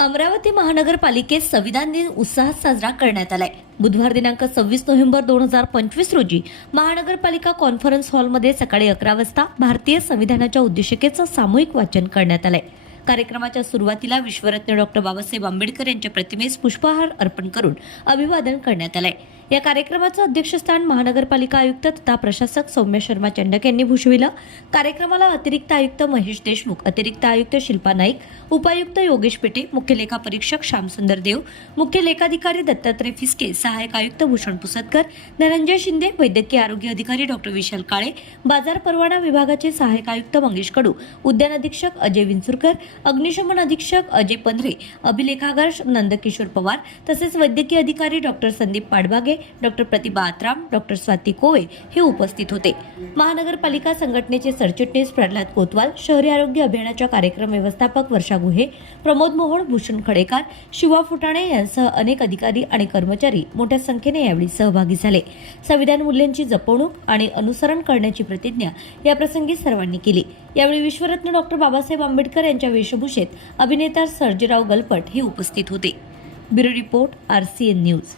अमरावती महानगरपालिकेत संविधान दिन उत्साहात साजरा करण्यात आलाय। बुधवार दिनांक 26 नोव्हेंबर 2025 रोजी महानगरपालिका कॉन्फरन्स हॉलमध्ये सकाळी 11 वाजता भारतीय संविधानाच्या उद्देशिकेचं सामूहिक वाचन करण्यात आलंय। कार्यक्रमाच्या सुरुवातीला विश्वरत्न डॉक्टर बाबासाहेब आंबेडकर यांच्या प्रतिमेस पुष्पहार अर्पण करून अभिवादन करण्यात आलंय। या कार्यक्रमाचं अध्यक्षस्थान महानगरपालिका आयुक्त तथा प्रशासक सौम्य शर्मा चंडक यांनी भूषविलं। कार्यक्रमाला अतिरिक्त आयुक्त महेश देशमुख, अतिरिक्त आयुक्त शिल्पा नाईक, उपायुक्त योगेश पेटे, मुख्य लेखा परीक्षक श्यामसुंदर देव, मुख्य लेखाधिकारी दत्तात्रय फिसके, सहाय्यक आयुक्त भूषण पुसदकर, धनंजय शिंदे, वैद्यकीय आरोग्य अधिकारी डॉक्टर विशाल काळे, बाजार परवाना विभागाचे सहाय्यक आयुक्त मंगेश कडू, उद्यान अधीक्षक अजय विंचुरकर, अग्निशमन अधीक्षक अजय पंधरे, अभिलेखागार नंदकिशोर पवार तसेच वैद्यकीय अधिकारी डॉक्टर संदीप पाडबागे, डॉक्टर प्रतिभा आत्राम, डॉक्टर स्वाती कोवे हे उपस्थित होते। महानगरपालिका संघटनेचे सरचिटणीस प्रल्हाद कोतवाल, शहरी आरोग्य अभियानाच्या कार्यक्रम व्यवस्थापक वर्षा गुहे, प्रमोद मोहोळ, भूषण खडेकर, शिवा फुटाणे यांसह अनेक अधिकारी आणि कर्मचारी मोठ्या संख्येने यावेळी सहभागी झाले। संविधान मूल्यांची जपणूक आणि अनुसरण करण्याची प्रतिज्ञा या प्रसंगी सर्वांनी केली। यावेळी विश्वरत्न डॉक्टर बाबासाहेब आंबेडकर यांच्या वेशभूषेत अभिनेता सर्जेराव गलपट हे उपस्थित होते। Bureau report RCN news.